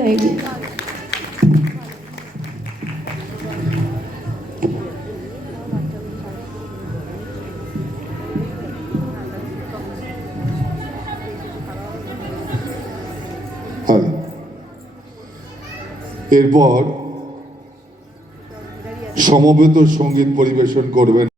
জয় গুরু hello এরপর সমবেত সংগীত পরিবেশন করবেন